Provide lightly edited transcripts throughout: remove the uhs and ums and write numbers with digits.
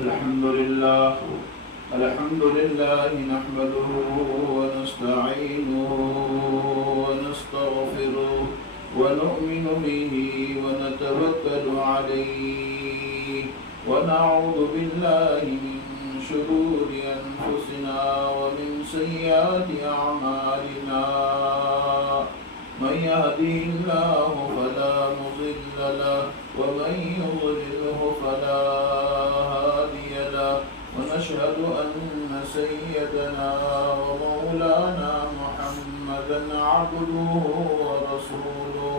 الحمد لله نحمده ونستعينه ونستغفره ونؤمن به ونتوكل عليه ونعوذ بالله من شرور أنفسنا ومن سيئات أعمالنا من يهده الله فلا مضل له ومن يضلله فلا هادي له ونشهد أن سيدنا ومولانا محمدا عبده ورسوله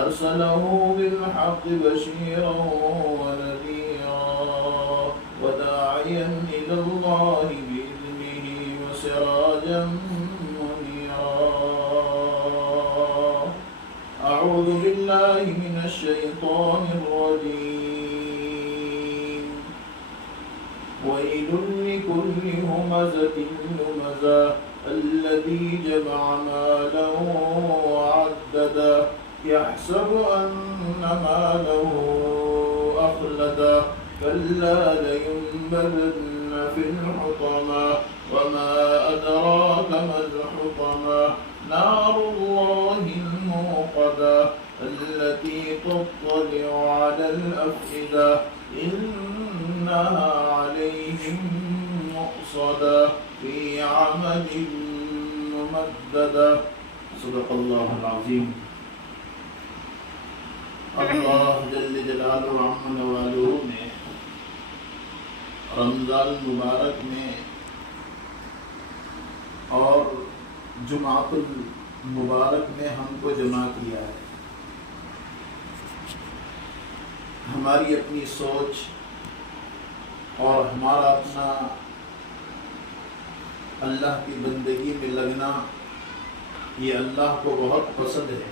أرسله بالحق بشيرا ونذيرا وداعيا إلى الله بإذنه وسراجا منيرا. أعوذ بالله من الشيطان الرجيم. ويل لكل همزة لمزة الذي جمع مالا وعدده يحسب أن ماله أخلده كلا لينبذن في الحطمة وما أدراك ما الحطمة نار الله الموقدة التي تطلع على الأفئدة إنها عليهم مؤصدة في عمد ممددة. صدق الله العظيم. اللہ جل جلالہ و عم نوالہ نے رمضان مبارک میں اور جمعۃ المبارک میں ہم کو جمع کیا ہے. ہماری اپنی سوچ اور ہمارا اپنا اللہ کی بندگی میں لگنا یہ اللہ کو بہت پسند ہے،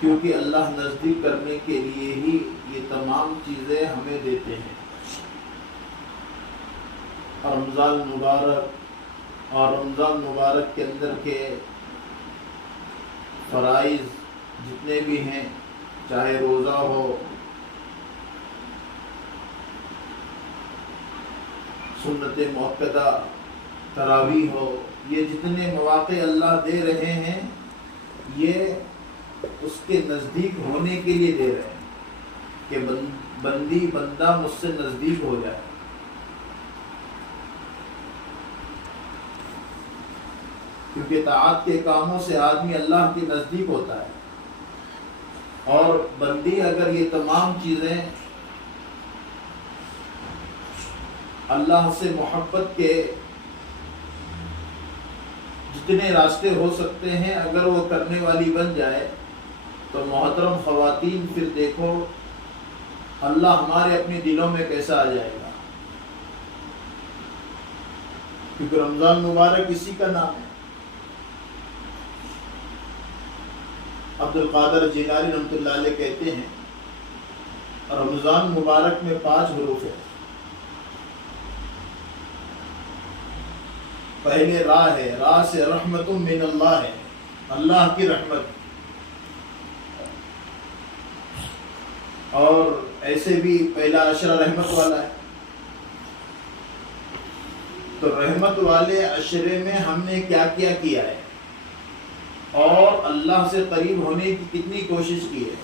کیونکہ اللہ نزدیک کرنے کے لیے ہی یہ تمام چیزیں ہمیں دیتے ہیں. رمضان مبارک اور رمضان مبارک کے اندر کے فرائض جتنے بھی ہیں، چاہے روزہ ہو، سنت مؤکدہ، تراویح ہو، یہ جتنے مواقع اللہ دے رہے ہیں یہ اس کے نزدیک ہونے کے لیے دے رہے ہیں کہ بندہ مجھ سے نزدیک ہو جائے. کیونکہ طاعت کے کاموں سے آدمی اللہ کے نزدیک ہوتا ہے، اور بندی اگر یہ تمام چیزیں اللہ سے محبت کے جتنے راستے ہو سکتے ہیں اگر وہ کرنے والی بن جائے تو محترم خواتین پھر دیکھو اللہ ہمارے اپنے دلوں میں کیسا آ جائے گا. کیونکہ رمضان مبارک اسی کا نام ہے. عبد القادر جیلانی رحمۃ اللہ علیہ کہتے ہیں رمضان مبارک میں 5 حروف ہیں. پہلے را ہے، را سے رحمت من اللہ ہے، اللہ کی رحمت. اور ایسے بھی پہلا عشرہ رحمت والا ہے. تو رحمت والے عشرے میں ہم نے کیا کیا ہے اور اللہ سے قریب ہونے کی کتنی کوشش کی ہے.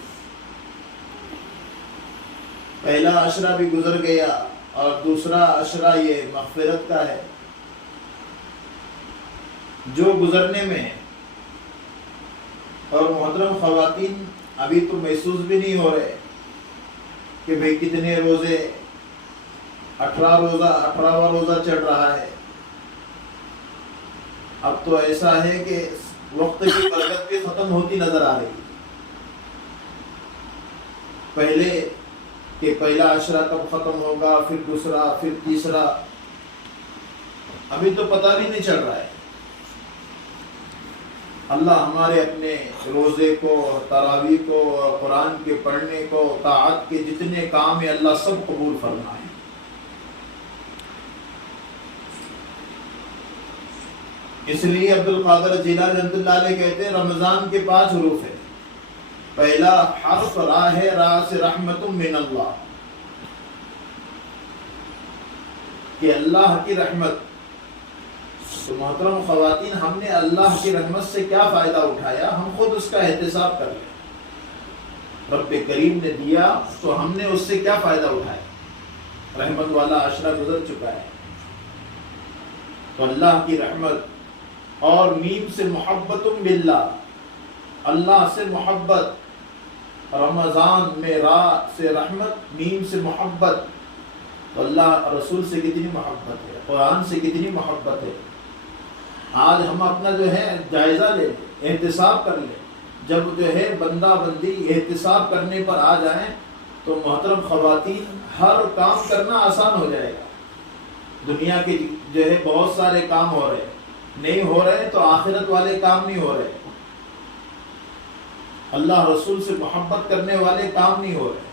پہلا عشرہ بھی گزر گیا اور دوسرا عشرہ یہ مغفرت کا ہے جو گزرنے میں ہے. اور محترم خواتین ابھی تو محسوس بھی نہیں ہو رہے کہ بھئی کتنے روزے، 18واں روزہ چڑھ رہا ہے. اب تو ایسا ہے کہ وقت کی برکت بھی ختم ہوتی نظر آ رہی. پہلے کہ پہلا عشرہ کب ختم ہوگا، پھر دوسرا، پھر تیسرا، ابھی تو پتہ بھی نہیں چل رہا ہے. اللہ ہمارے اپنے روزے کو، تراویح کو، قرآن کے پڑھنے کو، طاعت کے جتنے کام ہیں اللہ سب قبول فرمائے. اس لیے عبد القادر جیلانی رحمۃ اللہ علیہ کہتے ہیں رمضان کے 5 حروف ہیں. پہلا حرف را ہے، را سے رحمت من اللہ. کہ اللہ کی رحمت، تو محترم خواتین ہم نے اللہ کی رحمت سے کیا فائدہ اٹھایا، ہم خود اس کا احتساب کر لیں۔ رب کریم نے دیا تو ہم نے اس سے کیا فائدہ اٹھایا، رحمت والا عشرہ گزر چکا ہے۔ تو اللہ کی رحمت، اور میم سے محبت باللہ، اللہ سے محبت، رمضان میں را سے رحمت، میم سے محبت، تو اللہ رسول سے کتنی محبت ہے، قرآن سے کتنی محبت ہے۔ آج ہم اپنا جو ہے جائزہ لے لیں، احتساب کر لیں، جب جو ہے بندہ بندی احتساب کرنے پر آ جائیں تو محترم خواتین ہر کام کرنا آسان ہو جائے گا۔ دنیا کے جو ہے بہت سارے کام ہو رہے نہیں ہو رہے تو آخرت والے کام نہیں ہو رہے، اللہ رسول سے محبت کرنے والے کام نہیں ہو رہے۔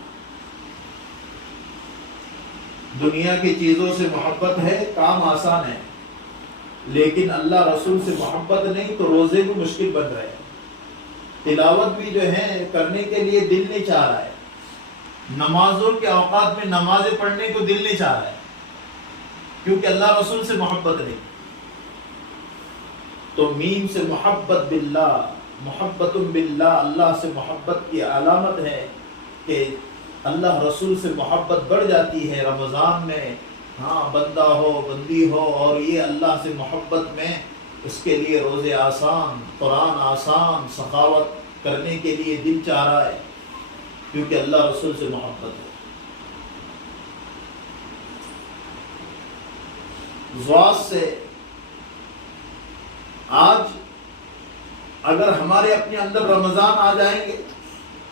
دنیا کی چیزوں سے محبت ہے، کام آسان ہے، لیکن اللہ رسول سے محبت نہیں تو روزے بھی مشکل بن رہے ہیں، تلاوت بھی جو ہے کرنے کے لیے دل نہیں چاہ رہا ہے، نمازوں کے اوقات میں نمازیں پڑھنے کو دل نہیں چاہ رہا ہے، کیونکہ اللہ رسول سے محبت نہیں۔ تو میم سے محبت باللہ، محبت باللہ، اللہ سے محبت کی علامت ہے کہ اللہ رسول سے محبت بڑھ جاتی ہے رمضان میں۔ ہاں بندہ ہو بندی ہو اور یہ اللہ سے محبت میں اس کے لیے روزے آسان، قرآن آسان، سخاوت کرنے کے لیے دل چاہ رہا ہے، کیونکہ اللہ رسول سے محبت ہے۔ زواج سے آج اگر ہمارے اپنے اندر رمضان آ جائیں گے،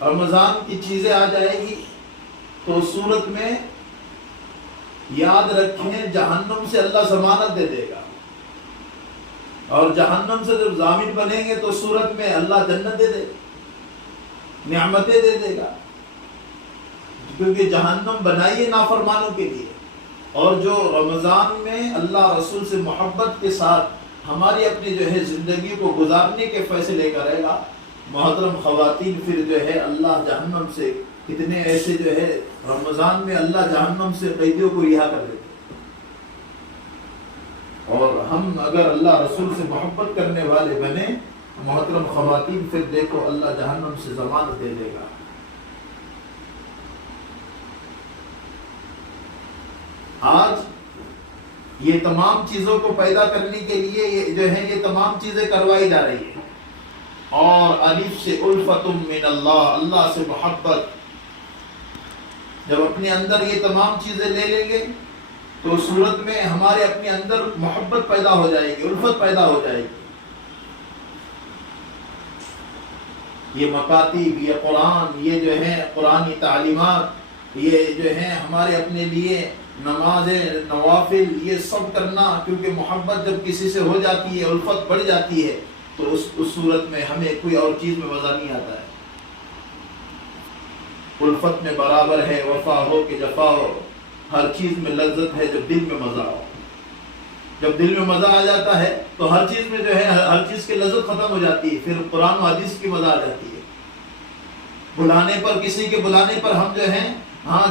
رمضان کی چیزیں آ جائیں گی، تو صورت میں یاد رکھیں جہنم سے اللہ ضمانت دے دے گا، اور جہنم سے جب ضامن بنیں گے تو صورت میں اللہ جنت دے دے، نعمتیں دے دے گا، کیونکہ جہنم بنائی ہے نافرمانوں کے لیے۔ اور جو رمضان میں اللہ رسول سے محبت کے ساتھ ہماری اپنی جو ہے زندگی کو گزارنے کے فیصلے کرے گا، محترم خواتین پھر جو ہے اللہ جہنم سے، کتنے ایسے جو ہے رمضان میں اللہ جہنم سے قیدیوں کو رہا کر دیتے، اور ہم اگر اللہ رسول سے محبت کرنے والے بنے محترم خواتین، پھر دیکھو اللہ جہنم سے ضمانت دے دے گا۔ آج یہ تمام چیزوں کو پیدا کرنے کے لیے یہ جو ہے یہ تمام چیزیں کروائی جا رہی ہیں، اور الف سے الفت من اللہ، اللہ سے محبت، جب اپنے اندر یہ تمام چیزیں لے لیں گے تو صورت میں ہمارے اپنے اندر محبت پیدا ہو جائے گی، الفت پیدا ہو جائے گی۔ یہ مکاتب، یہ قرآن، یہ جو ہے قرآنی تعلیمات، یہ جو ہے ہمارے اپنے لیے نمازیں، نوافل، یہ سب کرنا، کیونکہ محبت جب کسی سے ہو جاتی ہے، الفت بڑھ جاتی ہے، تو اس صورت میں ہمیں کوئی اور چیز میں مزہ نہیں آتا ہے۔ الفت میں برابر ہے وفا ہو کہ جفا ہو، ہر چیز میں لذت ہے جب دل میں مزہ ہو۔ جب دل میں مزہ آ جاتا ہے تو ہر چیز میں جو ہے ہر چیز کی لذت ختم ہو جاتی ہے، پھر قرآن و حدیث کی مزہ آ جاتی ہے۔ بلانے پر، کسی کے بلانے پر ہم جو ہیں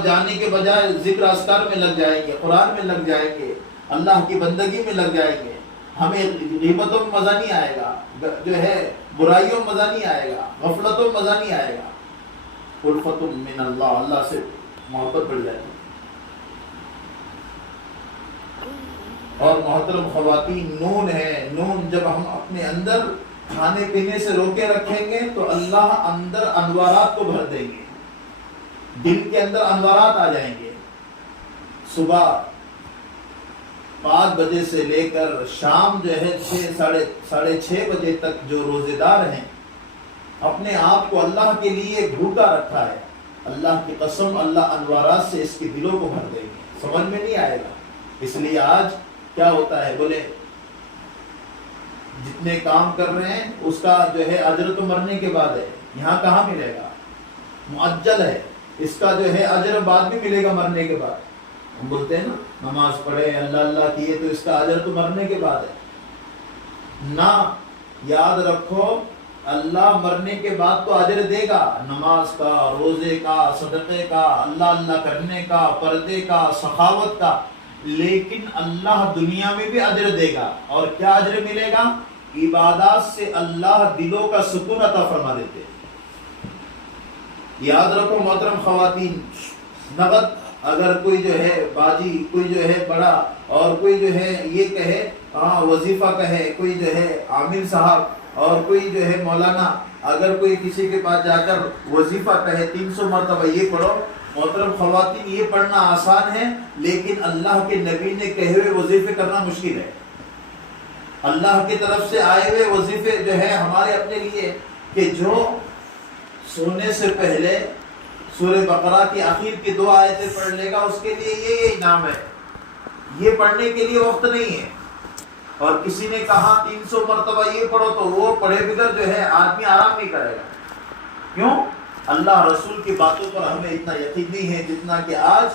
جانے کے بجائے ذکر اذکار میں لگ جائیں گے، قرآن میں لگ جائیں گے، اللہ کی بندگی میں لگ جائیں گے، ہمیں غیبتوں میں مزہ نہیں آئے گا، جو ہے برائیوں میں مزہ نہیں آئے گا، غفلتوں میں مزہ نہیں آئے گا۔ الفت من اللہ، اللہ سے محبت بڑھ جائے گی۔ اور محترم خواتین، نون ہے، نون جب ہم اپنے اندر کھانے پینے سے روکے رکھیں گے تو اللہ اندر انوارات کو بھر دیں گے، دل کے اندر انوارات آ جائیں گے۔ صبح 5 بجے سے لے کر شام جو ہے 6 6:30 بجے تک جو روزے دار ہیں، اپنے آپ کو اللہ کے لیے بھوکا رکھا ہے، اللہ کی قسم اللہ انوارات سے اس کے دلوں کو بھر دیں گے، سمجھ میں نہیں آئے گا۔ اس لیے آج کیا ہوتا ہے، بولے جتنے کام کر رہے ہیں اس کا جو ہے اجر تو مرنے کے بعد ہے، یہاں کہاں ملے گا، معجل ہے، اس کا جو ہے اجر بعد بھی ملے گا مرنے کے بعد۔ ہم بولتے ہیں نا نماز پڑھے، اللہ اللہ کیے، تو اس کا اجر تو مرنے کے بعد ہے نا۔ یاد رکھو اللہ مرنے کے بعد تو اجر دے گا، نماز کا، روزے کا، صدقے کا، اللہ اللہ کرنے کا، پردے کا، سخاوت کا، لیکن اللہ دنیا میں بھی اجر دے گا. اور کیا اجر ملے گا؟ عبادات سے اللہ دلوں کا سکون عطا فرما دیتے. یاد رکھو محترم خواتین، نقد اگر کوئی جو ہے باجی، کوئی جو ہے بڑا، اور کوئی جو ہے یہ کہے وظیفہ کہے، کوئی جو ہے عامل صاحب، اور کوئی جو ہے مولانا، اگر کوئی کسی کے پاس جا کر وظیفہ کہے 300 مرتبہ یہ پڑھو، محترم خواتین یہ پڑھنا آسان ہے، لیکن اللہ کے نبی نے کہے ہوئے وظیفے کرنا مشکل ہے. اللہ کی طرف سے آئے ہوئے وظیفے جو ہے ہمارے اپنے لیے، کہ جو سونے سے پہلے سورہ بقرہ کی آخر کی 2 آیتیں پڑھ لے گا، اس کے لیے یہ انعام ہے. یہ پڑھنے کے لیے وقت نہیں ہے. اور کسی نے کہا 300 مرتبہ یہ پڑھو، تو وہ پڑھے بغیر جو ہے آدمی آرام نہیں کرے گا. کیوں؟ اللہ رسول کی باتوں پر ہمیں اتنا یقین نہیں ہے جتنا کہ آج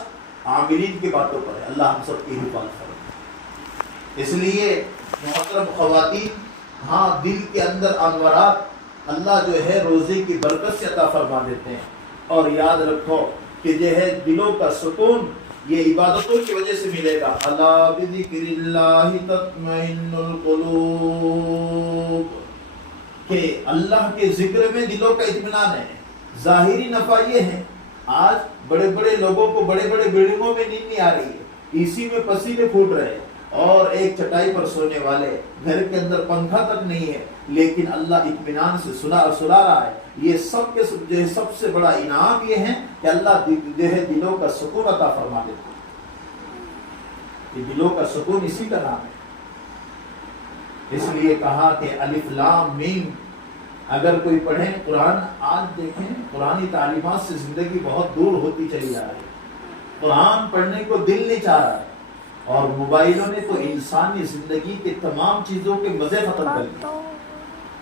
عاملین کی باتوں پر ہے. اللہ ہم سب کی حفاظت کرے. اس لیے محترم خواتین، ہاں دل کے اندر انوارات اللہ جو ہے روزے کی برکت سے عطا فرما دیتے ہیں. اور یاد رکھو کہ جو ہے دلوں کا سکون یہ عبادتوں کی وجہ سے ملے گا. الا بذکر اللہ تطمئن القلوب، کہ اللہ کے ذکر میں دلوں کا اطمینان ہے. ظاہری نفع یہ ہے، آج بڑے بڑے لوگوں کو بڑے بڑے بلڈنگوں میں نیند نہیں آ رہی ہے، اسی میں پسینے پھوٹ رہے ہیں، اور ایک چٹائی پر سونے والے، گھر کے اندر پنکھا تک نہیں ہے، لیکن اللہ اطمینان سے سلا رہا ہے. یہ سب کے جو ہے سب سے بڑا انعام یہ ہے کہ اللہ جو ہے دلوں کا سکون عطا فرما دیتا ہے. یہ دلوں کا سکون اسی کا نام ہے. اس لیے کہا کہ الف لام میم اگر کوئی پڑھے قرآن. آج دیکھیں قرآنی تعلیمات سے زندگی بہت دور ہوتی چلی جا رہی ہے. قرآن پڑھنے کو دل نہیں چاہ رہا ہے، اور موبائلوں نے تو انسانی زندگی کے تمام چیزوں کے مزے ختم کر دیے.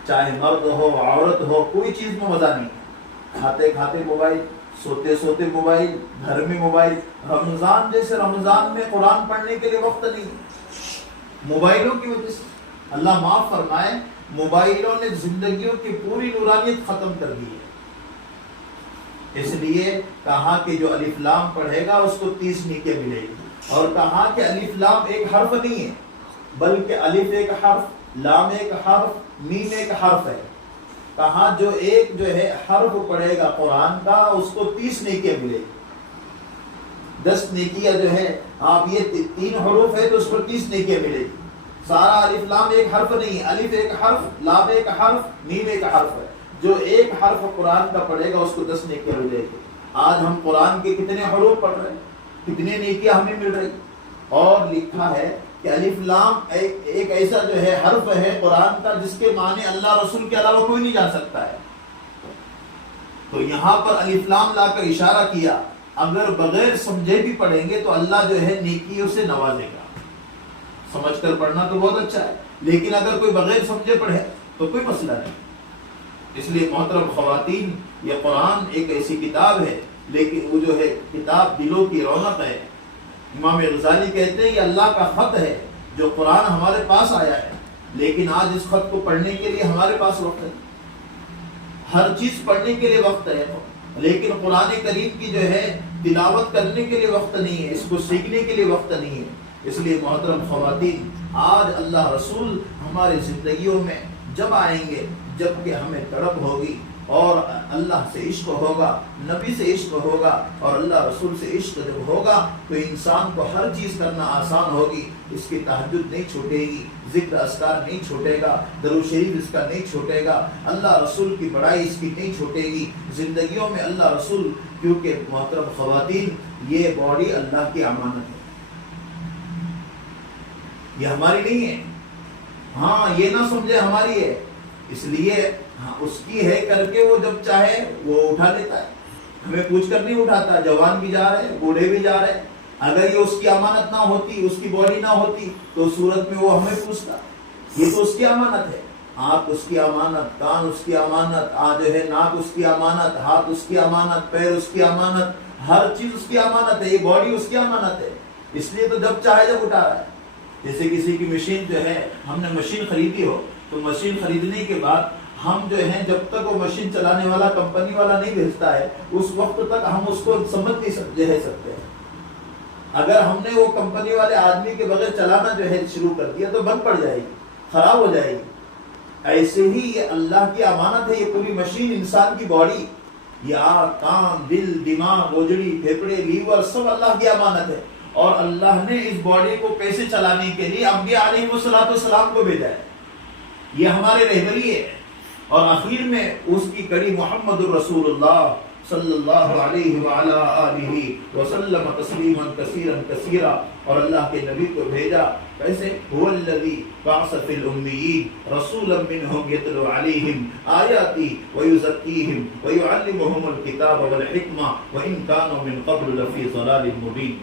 چاہے مرد ہو عورت ہو، کوئی چیز میں مزہ نہیں. کھاتے کھاتے موبائل، سوتے سوتے موبائل، گھر میں موبائل. رمضان جیسے رمضان میں قرآن پڑھنے کے لیے وقت نہیں، موبائلوں کی وجہ سے. اللہ معاف فرمائے، موبائلوں نے زندگیوں کی پوری نورانیت ختم کر دی ہے. اس لیے کہا کہ جو الف لام پڑھے گا اس کو 30 نیکیاں ملے گی. اور کہا کہ الف لام ایک حرف نہیں ہے، بلکہ الف ایک حرف، لام ایک حرف، میم ایک حرف ہے. کہا جو ایک جو ہے حرف پڑھے گا قرآن کا اس کو 30 نیکیاں ملے گی. 10 نیکیاں جو ہے آپ یہ 3 حروف ہے تو اس پر 30 نیکیاں ملے گی. سارا الف لام ایک حرف نہیں ہے، الف ایک حرف، لام ایک حرف، میم ایک حرف ہے. جو ایک حرف قرآن کا پڑھے گا اس کو 10 نیکیاں ملے گی. آج ہم قرآن کے کتنے حروف پڑھ رہے ہیں، کتنے نیکیاں ہمیں مل رہی. اور لکھا ہے کہ الف لام ایک ایسا جو ہے حرف ہے قرآن کا جس کے معنی اللہ رسول کے علاوہ کوئی نہیں جان سکتا ہے. تو یہاں پر الف لام لا کر اشارہ کیا، اگر بغیر سمجھے بھی پڑھیں گے تو اللہ جو ہے نیکیوں سے نوازے گا. سمجھ کر پڑھنا تو بہت اچھا ہے، لیکن اگر کوئی بغیر سمجھے پڑھے تو کوئی مسئلہ نہیں. اس لیے محترم خواتین، یہ قرآن ایک ایسی کتاب ہے، لیکن وہ جو ہے کتاب دلوں کی رونق ہے. امام غزالی کہتے ہیں یہ اللہ کا خط ہے جو قرآن ہمارے پاس آیا ہے، لیکن آج اس خط کو پڑھنے کے لیے ہمارے پاس وقت ہے. ہر چیز پڑھنے کے لیے وقت ہے، لیکن قرآن کریم کی جو ہے تلاوت کرنے کے لیے وقت نہیں ہے، اس کو سیکھنے کے لیے وقت نہیں ہے. اس لیے محترم خواتین، آج اللہ رسول ہمارے زندگیوں میں جب آئیں گے جب کہ ہمیں تڑپ ہوگی، اور اللہ سے عشق ہوگا، نبی سے عشق ہوگا، اور اللہ رسول سے عشق جب ہوگا تو انسان کو ہر چیز کرنا آسان ہوگی. اس کی تہجد نہیں چھوٹے گی، ذکر اذکار نہیں چھوٹے گا، درود شریف اس کا نہیں چھوٹے گا، اللہ رسول کی بڑائی اس کی نہیں چھوٹے گی. زندگیوں میں اللہ رسول، کیونکہ محترم خواتین یہ باڈی اللہ کی امانت ہے، یہ ہماری نہیں ہے. ہاں یہ نہ سمجھے ہماری ہے، اس لیے اس کی ہے کر کے وہ جب چاہے وہ اٹھا لیتا ہے، ہمیں پوچھ کر نہیں اٹھاتا. جوان بھی جا رہے، بوڑھے بھی جا رہے. اگر یہ اس کی امانت نہ ہوتی، اس کی باڈی نہ ہوتی تو اس صورت میں وہ ہمیں پوچھتا. یہ تو اس کی امانت ہے. آنکھ اس کی امانت، کان اس کی امانت، جو ہے ناک اس کی امانت، ہاتھ اس کی امانت، پیر اس کی امانت، ہر چیز اس کی امانت ہے. یہ باڈی اس کی امانت ہے، اس لیے تو جب چاہے جب اٹھا رہا ہے. جیسے کسی کی مشین جو ہے، ہم نے مشین خریدی ہو تو مشین خریدنے کے بعد ہم جو ہیں جب تک وہ مشین چلانے والا کمپنی والا نہیں بھیجتا ہے اس وقت تک ہم اس کو سمجھ نہیں سکتے. اگر ہم نے وہ کمپنی والے آدمی کے بغیر چلانا جو ہے شروع کر دیا تو بند پڑ جائے گی، خراب ہو جائے گی۔ ایسے ہی یہ اللہ کی امانت ہے، یہ پوری مشین انسان کی باڈی، یہ آنکھ، کان، دل، دماغ، گوجڑی، پھیپڑے، لیور، سب اللہ کی امانت ہے، اور اللہ نے اس باڈی کو کیسے چلانے کے لیے انبیاء علیہ السلام کو بھیجا ہے، یہ ہمارے رہبری ہے۔ اور آخر میں اس کی کڑی محمد الرسول اللہ صلی اللہ علیہ وعلی آلہ وسلم تسلیما کثیرا کثیرا، اور اللہ کے نبی کو بھیجا کیسے؟ هو الذی بعث فی الامیین رسولا منہم یتلو علیہم آیاتی ویزکیہم ویعلمہم الکتاب والحکمہ وان کانوا من قبل لفی ضلال مبین۔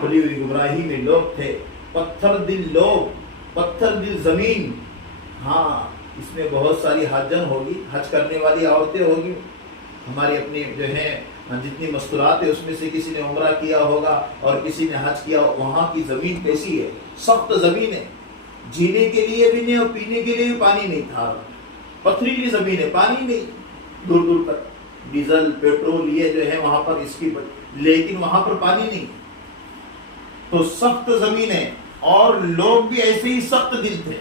کھلی ہوئی گمراہی میں لوگ تھے، پتھر دل لوگ، پتھر دل زمین۔ ہاں اس میں بہت ساری حجن ہوگی، حج کرنے والی عورتیں ہوگی، ہماری اپنی جو ہے جتنی مستورات ہے اس میں سے کسی نے عمرہ کیا ہوگا اور کسی نے حج کیا، وہاں کی زمین کیسی ہے؟ سخت زمین ہے، جینے کے لیے بھی نہیں اور پینے کے لیے بھی پانی نہیں تھا، پتھریلی زمین ہے، پانی نہیں دور دور تک، ڈیزل پیٹرول یہ جو ہے وہاں پر اس کی، لیکن وہاں پر پانی نہیں، تو سخت زمین ہے، اور لوگ بھی ایسے ہی سخت دل تھے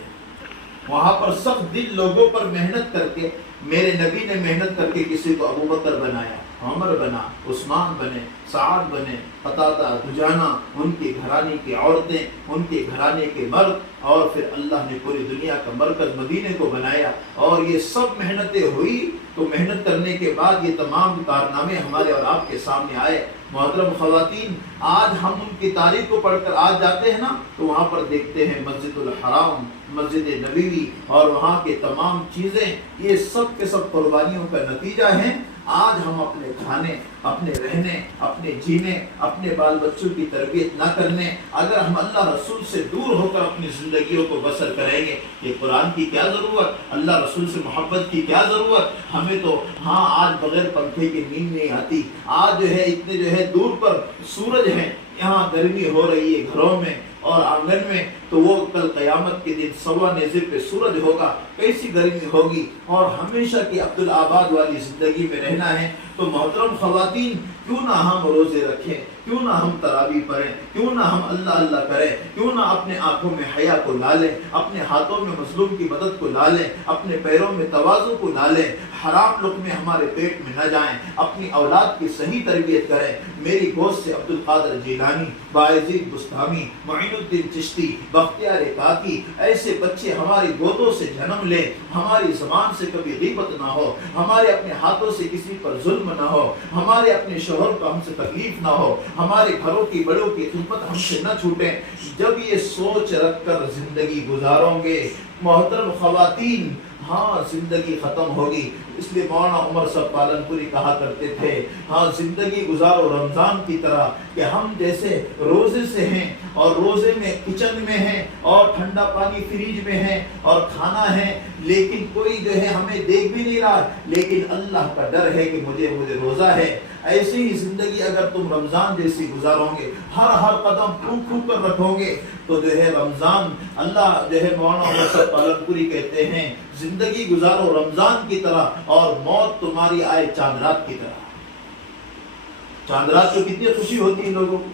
وہاں پر، سخت دل لوگوں پر محنت کر کے، میرے نبی نے محنت کر کے کسی کو ابو بکر بنایا، عمر بنا، عثمان بنے، سعد بنے، قتادہ، دجانہ، ان کے گھرانے کی عورتیں، ان کے گھرانے کے مرد، اور پھر اللہ نے پوری دنیا کا مرکز مدینے کو بنایا، اور یہ سب محنتیں ہوئی، تو محنت کرنے کے بعد یہ تمام کارنامے ہمارے اور آپ کے سامنے آئے۔ محترم خواتین، آج ہم ان کی تاریخ کو پڑھ کر آج جاتے ہیں نا، تو وہاں پر دیکھتے ہیں مسجد الحرام، مسجد نبوی، اور وہاں کے تمام چیزیں، یہ سب کے سب قربانیوں کا نتیجہ ہیں۔ آج ہم اپنے کھانے، اپنے رہنے، اپنے جینے، اپنے بال بچوں کی تربیت نہ کرنے، اگر ہم اللہ رسول سے دور ہو کر اپنی زندگیوں کو بسر کریں گے، یہ قرآن کی کیا ضرورت، اللہ رسول سے محبت کی کیا ضرورت؟ ہمیں تو ہاں آج بغیر پنکھے کی نیند نہیں آتی، آج جو ہے اتنے جو ہے دور پر سورج ہیں، یہاں گرمی ہو رہی ہے گھروں میں اور آنگن میں، تو وہ کل قیامت کے دن سوا نیزے پہ سورج ہوگا، کیسی گرمی ہوگی، اور ہمیشہ کی عبدالآباد والی زندگی میں رہنا ہے۔ تو محترم خواتین، کیوں نہ ہم روزے رکھیں، کیوں نہ ہم تراویح پڑھیں، کیوں نہ ہم اللہ اللہ کریں، کیوں نہ اپنے آنکھوں میں حیا کو لا لیں، اپنے ہاتھوں میں مظلوم کی مدد کو لا لیں، اپنے پیروں میں تواضع کو لا لیں، حرام لقمے ہمارے پیٹ میں نہ جائیں، اپنی اولاد کی صحیح تربیت کریں۔ میری گوشت سے عبد القادر جیلانی، باعزید بستامی، معین الدین چشتی، بختیار کاکی، ایسے بچے ہماری گودوں سے جنم لیں، ہماری زبان سے کبھی غیبت نہ ہو، ہمارے اپنے ہاتھوں سے کسی پر ظلم نہ ہو، ہمارے اپنے شوہر کو ہم سے تکلیف نہ ہو، ہمارے گھروں کی بڑوں کی خدمت ہم سے نہ چھوٹے۔ جب یہ سوچ رکھ کر زندگی گزاروں گے محترم خواتین، ہاں زندگی ختم ہوگی۔ اس لیے مولانا عمر صاحب پالن پوری کہا کرتے تھے، ہاں زندگی گزارو رمضان کی طرح، کہ ہم جیسے روزے سے ہیں اور روزے میں کچن میں ہیں اور ٹھنڈا پانی فریج میں ہے اور کھانا ہے، لیکن کوئی جو ہے ہمیں دیکھ بھی نہیں رہا، لیکن اللہ کا ڈر ہے کہ مجھے روزہ ہے۔ ایسی ہی زندگی اگر تم رمضان جیسی گزارو گے، ہر قدم پھونک پھونک کر رکھو گے، تو جو ہے رمضان، اللہ جو ہے مولانا عمر صاحب پالن پوری کہتے ہیں، زندگی گزارو رمضان کی طرح اور موت تمہاری آئے چاند رات کی طرح۔ چاند رات کو کتنی خوشی ہوتی ہے لوگوں کو،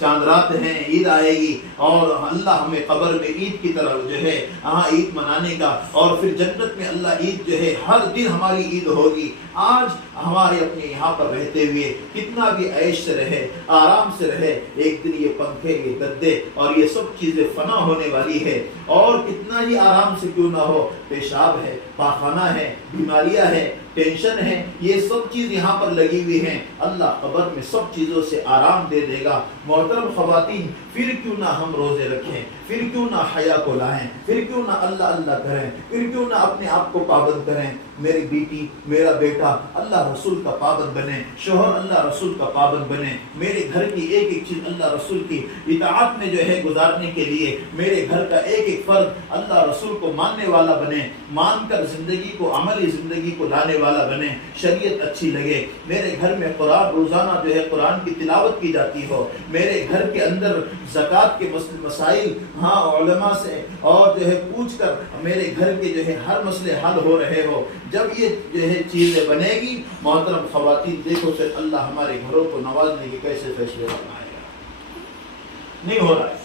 چاند رات ہیں، عید آئے گی، اور اللہ ہمیں قبر میں عید کی طرح جو ہے عید منانے کا، اور پھر جنت میں اللہ عید جو ہے ہر دن ہماری عید ہوگی۔ آج ہمارے اپنے یہاں پر رہتے ہوئے کتنا بھی عیش سے رہے، آرام سے رہے، ایک دن یہ پنکھے، یہ گدے اور یہ سب چیزیں فنا ہونے والی ہے، اور کتنا ہی آرام سے کیوں نہ ہو، پیشاب ہے، پاخانہ ہے، بیماریاں ہے، ٹینشن ہے، یہ سب چیز یہاں پر لگی ہوئی ہیں، اللہ قبر میں سب چیزوں سے آرام دے دے گا۔ محترم خواتین، پھر کیوں نہ ہم روزے رکھیں، پھر کیوں نہ حیا کو لائیں، پھر کیوں نہ اللہ اللہ کریں، پھر کیوں نہ اپنے آپ کو پابند کریں۔ میری بیٹی، میرا بیٹا اللہ رسول کا پابند بنے، شوہر اللہ رسول کا پابند بنے، میرے گھر کی ایک ایک چیز اللہ رسول کی اطاعت میں جو ہے گزارنے کے لیے میرے گھر کا ایک ایک فرد اللہ رسول کو ماننے والا بنے، مان کر زندگی کو، عملی زندگی کو لانے والا بنے، شریعت اچھی لگے، میرے گھر میں قرآن روزانہ جو ہے قرآن کی تلاوت کی جاتی ہو، میرے گھر کے اندر زکوٰۃ کے مسائل علماء سے اور جو ہے پوچھ کر میرے گھر کے جو ہے ہر مسئلے حل ہو رہے ہو۔ جب یہ جو ہے چیزیں بنے گی محترم خواتین، دیکھو پھر اللہ ہمارے گھروں کو نوازنے کے کیسے فیصلے بنائے گا۔ نہیں ہو رہا ہے۔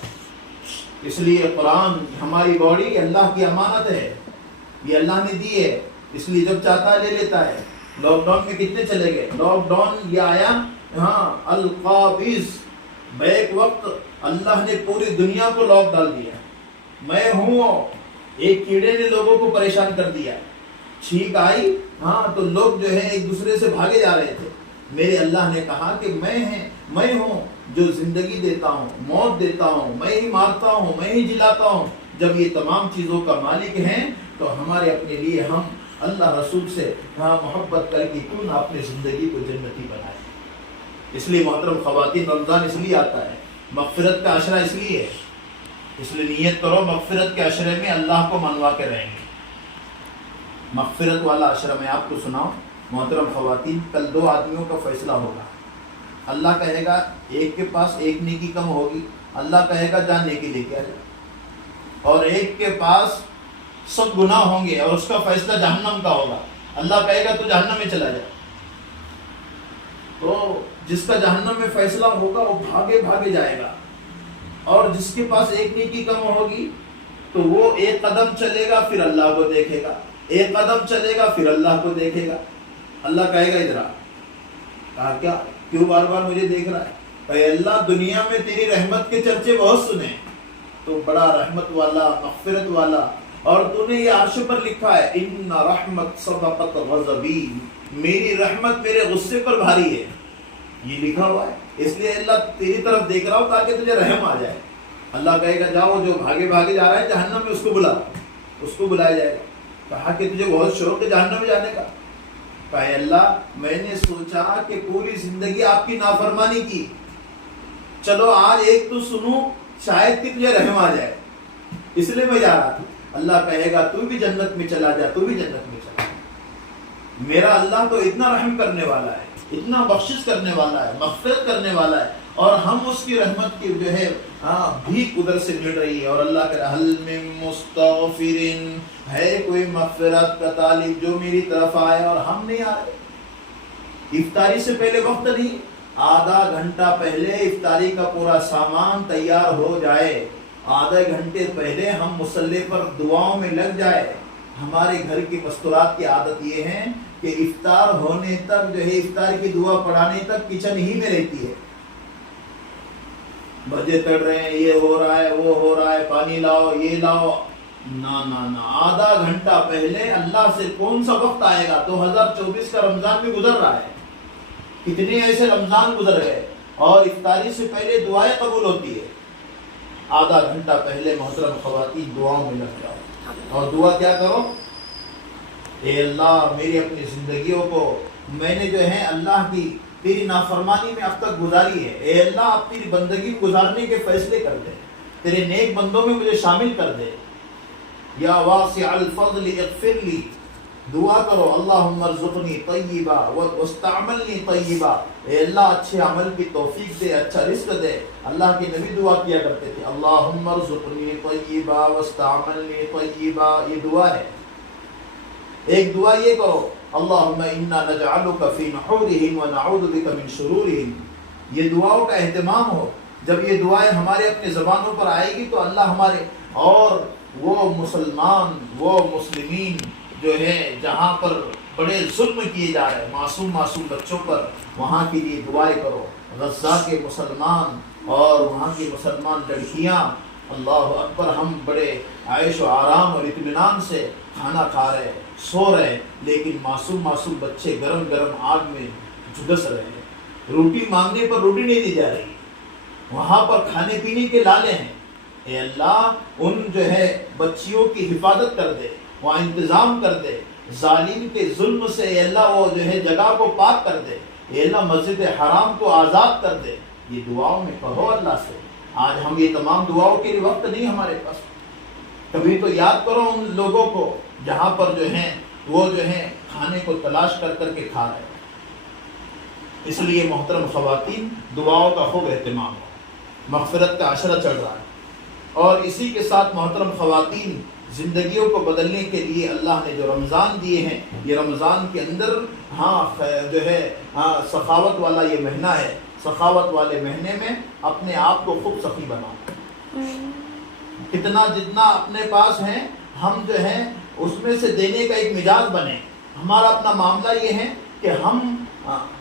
اس لیے قرآن ہماری باڈی اللہ کی امانت ہے، یہ اللہ نے دی ہے، اس لیے جب چاہتا ہے لے لیتا ہے۔ لاک ڈاؤن میں کتنے چلے گئے؟ لاک ڈاؤن یہ آیا القابض، بیک وقت اللہ نے پوری دنیا کو لاک ڈال دیا۔ میں ہوں، ایک کیڑے نے لوگوں کو پریشان کر دیا، چھینک آئی تو لوگ جو ہے ایک دوسرے سے بھاگے جا رہے تھے۔ میرے اللہ نے کہا کہ میں ہوں جو زندگی دیتا ہوں، موت دیتا ہوں، میں ہی مارتا ہوں، میں ہی جلاتا ہوں۔ جب یہ تمام چیزوں کا مالک ہیں تو ہمارے اپنے لیے ہم اللہ رسول سے محبت کر کے کیوں نہ اپنی زندگی کو جنتی بنائے۔ اس لیے محترم خواتین، رمضان اس لیے آتا ہے، مغفرت کا عشرہ اس لیے ہے، اس لیے نیت کرو مغفرت کے عشرے میں اللہ کو منوا کے رہیں گے۔ مغفرت والا عشرہ میں آپ کو سناؤں محترم خواتین، کل 2 آدمیوں کا فیصلہ ہوگا۔ اللہ کہے گا ایک کے پاس ایک نیکی کم ہوگی، اللہ کہے گا جا نیکی لے کے آ جا، اور ایک کے پاس سب گناہ ہوں گے اور اس کا فیصلہ جہنم کا ہوگا، اللہ کہے گا تو جہنم میں چلا جا۔ تو جس کا جہنم میں فیصلہ ہوگا وہ بھاگے بھاگے جائے گا، اور جس کے پاس ایک نیکی کم ہوگی تو وہ ایک قدم چلے گا پھر اللہ کو دیکھے گا، ایک قدم چلے گا پھر اللہ کو دیکھے گا۔ اللہ کہے گا ادھر آ، کہا کیا کیوں بار بار مجھے دیکھ رہا ہے؟ کہ اللہ دنیا میں تیری رحمت کے چرچے بہت سنے، تو بڑا رحمت والا، مغفرت والا، اور تو نے یہ عرش پر لکھا ہے ان رحمت سبقت غضبی، میری رحمت میرے غصے پر بھاری ہے، یہ لکھا ہوا ہے۔ اس لیے اللہ تیری طرف دیکھ رہا ہو تاکہ تجھے رحم آ جائے۔ اللہ کہے گا جاؤ جو بھاگے بھاگے جا رہا ہے جہنم میں، اس کو بلا، اس کو بلایا جائے گا۔ کہا کہ تجھے بہت شوق ہے جہنم میں جانے کا؟ کہا اللہ میں نے سوچا کہ پوری زندگی آپ کی نافرمانی کی، چلو آج ایک تو سنوں شاید کہ تجھے رحم آ جائے، اس لیے میں جا رہا تھا۔ اللہ کہے گا تو بھی جنت میں چلا جا، تو بھی جنت میں چلا جا۔ میرا اللہ تو اتنا رحم کرنے والا ہے، اتنا بخشش کرنے والا ہے، مغفرت کرنے والا ہے، اور ہم اس کی رحمت کی جو ہے بھیک ادھر سے مل رہی ہے۔ اور اللہ کہ حل من مستغفرین، ہے کوئی مغفرت کا طالب جو میری طرف آئے، اور ہم نہیں آ رہے۔ افطاری سے پہلے وقت نہیں، آدھا گھنٹہ پہلے افطاری کا پورا سامان تیار ہو جائے، آدھے گھنٹے پہلے ہم مصلی پر دعاؤں میں لگ جائے۔ ہمارے گھر کی مستورات کی عادت یہ ہے کہ افطار ہونے تک جو ہے افطار کی دعا پڑھانے تک کچن ہی میں رہتی ہے، بجے تڑ رہے ہیں، یہ ہو رہا ہے، وہ ہو رہا ہے، پانی لاؤ، یہ لاؤ، نہ آدھا گھنٹہ پہلے اللہ سے کون سا وقت آئے گا؟ 2024 کا رمضان بھی گزر رہا ہے، کتنے ایسے رمضان گزر گئے اور افطاری سے پہلے دعائیں قبول ہوتی ہے۔ آدھا گھنٹہ پہلے محترم خواتین دعاؤں میں لگ جاؤ، اور دعا کیا کرو؟ اے اللہ میری اپنی زندگیوں کو میں نے جو ہے اللہ کی تیری نافرمانی میں اب تک گزاری ہے، اے اللہ اب تیری بندگی گزارنے کے فیصلے کر دے، تیرے نیک بندوں میں مجھے شامل کر دے۔ یا واسع الفضل اغفر لی، دعا کرو اللہم ارزقنی طیبا واستعملنی طیبا، اے اللہ اچھے عمل کی توفیق دے، اچھا رزق دے۔ اللہ کے نبی دعا کیا کرتے تھے اللہم ارزقنی طیبا واستعملنی طیبا، یہ دعا ہے۔ ایک دعا یہ کرو اللہم انا نجعلک فی نحورہم ونعوذ بک من شرورہم، یہ دعاؤں کا اہتمام ہو۔ جب یہ دعائیں ہمارے اپنے زبانوں پر آئے گی تو اللہ ہمارے اور وہ مسلمان، وہ مسلمین جو ہے جہاں پر بڑے ظلم کیے جا رہے ہیں معصوم بچوں پر، وہاں کے لیے دعائیں کرو۔ غزہ کے مسلمان اور وہاں کی مسلمان لڑکیاں، اللہ اکبر، ہم بڑے عیش و آرام اور اطمینان سے کھانا کھا رہے، سو رہے، لیکن معصوم بچے گرم گرم آگ میں جھلس رہے ہیں، روٹی مانگنے پر روٹی نہیں دی جا رہی، وہاں پر کھانے پینے کے لالے ہیں۔ اے اللہ ان جو ہے بچیوں کی حفاظت کر دے، وہاں انتظام کر دے، ظالم کے ظلم سے اے اللہ وہ جو ہے جگہ کو پاک کر دے، اے اللہ مسجد حرام کو آزاد کر دے۔ یہ دعاؤں میں کہو اللہ سے۔ آج ہم یہ تمام دعاؤں کے لیے وقت نہیں ہمارے پاس۔ کبھی تو یاد کرو ان لوگوں کو جہاں پر جو ہیں وہ جو ہیں کھانے کو تلاش کر کر کے کھا رہے ہیں۔ اس لیے محترم خواتین دعاؤں کا خوب اہتمام ہو، مغفرت کا عشرہ چڑھ رہا ہے، اور اسی کے ساتھ محترم خواتین زندگیوں کو بدلنے کے لیے اللہ نے جو رمضان دیے ہیں، یہ رمضان کے اندر جو ہے سخاوت والا یہ مہینہ ہے، سخاوت والے مہینے میں اپنے آپ کو خوب سخی بناؤ. کتنا جتنا اپنے پاس ہے ہم جو ہے اس میں سے دینے کا ایک مزاج بنے. ہمارا اپنا معاملہ یہ ہے کہ ہم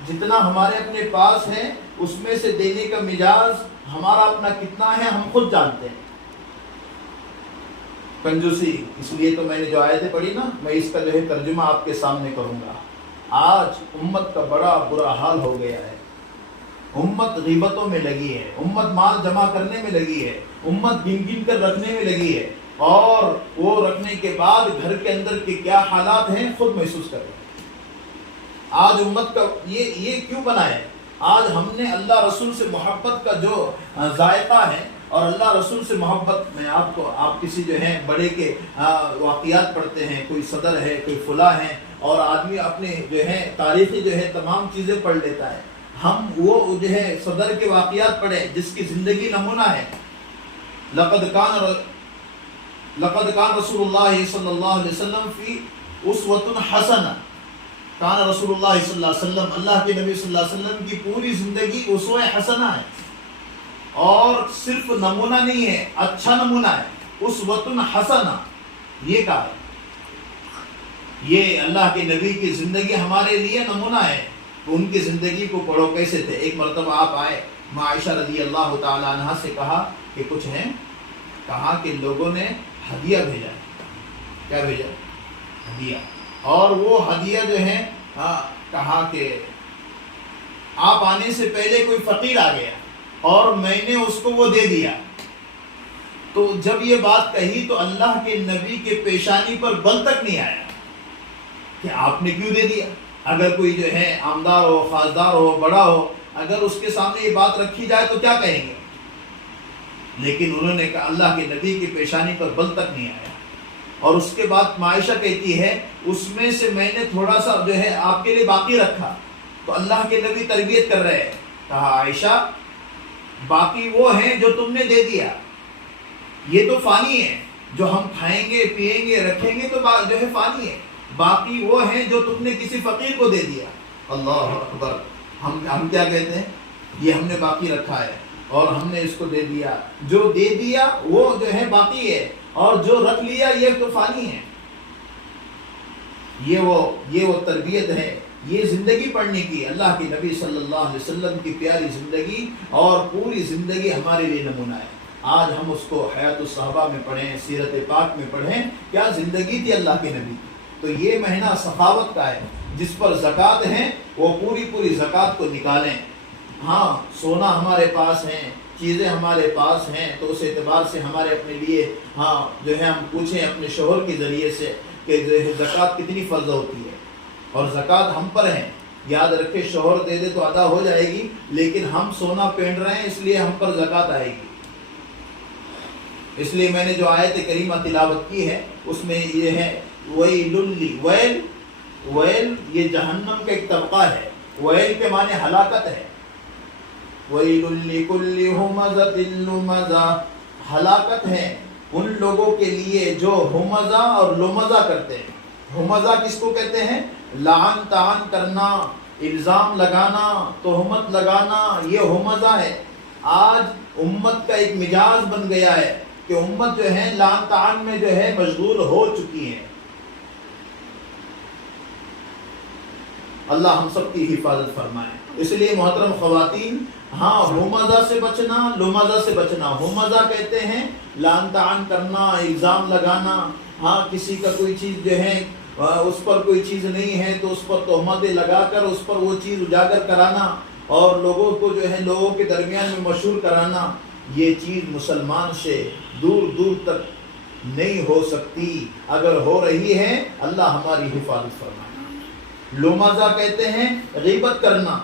جتنا ہمارے اپنے پاس ہے اس میں سے دینے کا مزاج ہمارا اپنا کتنا ہے ہم خود جانتے ہیں. کنجوسی، اس لیے تو میں نے جو آیتیں پڑھی نا، میں اس کا جو ہے ترجمہ آپ کے سامنے کروں گا. آج امت کا بڑا برا حال ہو گیا ہے. امت غیبتوں میں لگی ہے، امت مال جمع کرنے میں لگی ہے، امت گن گن کر رکھنے میں لگی ہے، اور وہ رکھنے کے بعد گھر کے اندر کے کیا حالات ہیں خود محسوس کر رہے ہیں. آج امت کا یہ کیوں بنا ہے؟ آج ہم نے اللہ رسول سے محبت کا جو ذائقہ ہے، اور اللہ رسول سے محبت میں آپ کسی جو ہیں بڑے کے واقعات پڑھتے ہیں، کوئی صدر ہے، کوئی فلاں ہے، اور آدمی اپنے جو ہے تاریخی جو ہے تمام چیزیں پڑھ لیتا ہے. ہم وہ جو ہے صدر کے واقعات پڑھیں جس کی زندگی نمونہ ہے. لقد کان رسول اللہ صلی اللہ علیہ وسلم فی اسوۃ حسنہ. کان رسول اللہ صلی اللہ علیہ وسلم، اللہ کے نبی صلی اللہ علیہ وسلم کی پوری زندگی اسوہ حسنہ ہے، اور صرف نمونہ نہیں ہے، اچھا نمونہ ہے. اسوۃ حسنہ یہ کہا ہے. یہ اللہ کے نبی کی زندگی ہمارے لیے نمونہ ہے. ان کی زندگی کو پڑھو کیسے تھے. ایک مرتبہ آپ آئے، عائشہ رضی اللہ تعالی عنہ سے کہا کہ کچھ ہیں، کہا کہ لوگوں نے ہدیہ بھیجا. کیا بھیجا؟ ہدیہ. اور وہ ہدیہ جو ہے کہا کہ آپ آنے سے پہلے کوئی فقیر آ گیا اور میں نے اس کو وہ دے دیا. تو جب یہ بات کہی تو اللہ کے نبی کے پیشانی پر بل تک نہیں آیا کہ آپ نے کیوں دے دیا. اگر کوئی جو ہے آمدار ہو، خاصدار ہو، بڑا ہو، اگر اس کے سامنے یہ بات رکھی جائے تو کیا کہیں گے؟ لیکن انہوں نے کہا اللہ کے نبی کی پیشانی پر بل تک نہیں آیا. اور اس کے بعد عائشہ کہتی ہے اس میں سے میں نے تھوڑا سا جو ہے آپ کے لیے باقی رکھا. تو اللہ کے نبی تربیت کر رہے ہیں. کہا عائشہ باقی وہ ہیں جو تم نے دے دیا، یہ تو فانی ہے، جو ہم کھائیں گے پیئیں گے رکھیں گے تو جو ہے فانی ہے، باقی وہ ہیں جو تم نے کسی فقیر کو دے دیا. اللہ اکبر. ہم کیا کہتے ہیں؟ یہ ہم نے باقی رکھا ہے اور ہم نے اس کو دے دیا. جو دے دیا وہ جو ہے باقی ہے، اور جو رکھ لیا یہ تو فانی ہے. یہ وہ تربیت ہے، یہ زندگی پڑھنے کی. اللہ کے نبی صلی اللہ علیہ وسلم کی پیاری زندگی اور پوری زندگی ہمارے لیے نمونہ ہے. آج ہم اس کو حیات الصحابہ میں پڑھیں، سیرت پاک میں پڑھیں، کیا زندگی تھی اللہ کے نبی کی. تو یہ مہینہ سخاوت کا ہے. جس پر زکوٰۃ ہے وہ پوری زکوٰۃ کو نکالیں. ہاں سونا ہمارے پاس ہے، چیزیں ہمارے پاس ہیں، تو اس اعتبار سے ہمارے اپنے لیے جو ہے ہم پوچھیں اپنے شوہر کے ذریعے سے کہ زکوٰۃ کتنی فرض ہوتی ہے. اور زکوٰۃ ہم پر ہے. یاد رکھے شوہر دے دے تو ادا ہو جائے گی، لیکن ہم سونا پہن رہے ہیں اس لیے ہم پر زکوٰۃ آئے گی. اس لیے میں نے جو آیت کریمہ تلاوت کی ہے اس میں یہ ہے ویل یہ جہنم کا ایک طبقہ ہے. ویل کے معنی ہلاکت ہے. ویل لکل ہمزۃ لمزہ، ہلاکت ہے ان لوگوں کے لیے جو ہمزہ اور لمزہ کرتے ہیں. ہمزہ کس کو کہتے ہیں؟ لعن تعن کرنا، الزام لگانا، تہمت لگانا، یہ ہمزہ ہے. آج امت کا ایک مزاج بن گیا ہے کہ امت جو ہے لعن تعن میں جو ہے مشغول ہو چکی ہے. اللہ ہم سب کی حفاظت فرمائے. اس لیے محترم خواتین، ہاں ہمزہ سے بچنا، لمزہ سے بچنا. ہمزہ کہتے ہیں لعن تعن کرنا، الزام لگانا. ہاں کسی کا کوئی چیز جو ہے اس پر کوئی چیز نہیں ہے تو اس پر تہمتیں لگا کر اس پر وہ چیز اجاگر کرانا اور لوگوں کو جو ہے لوگوں کے درمیان میں مشہور کرانا. یہ چیز مسلمان سے دور دور تک نہیں ہو سکتی. اگر ہو رہی ہے اللہ ہماری حفاظت فرمائے. لمزہ کہتے ہیں غیبت کرنا.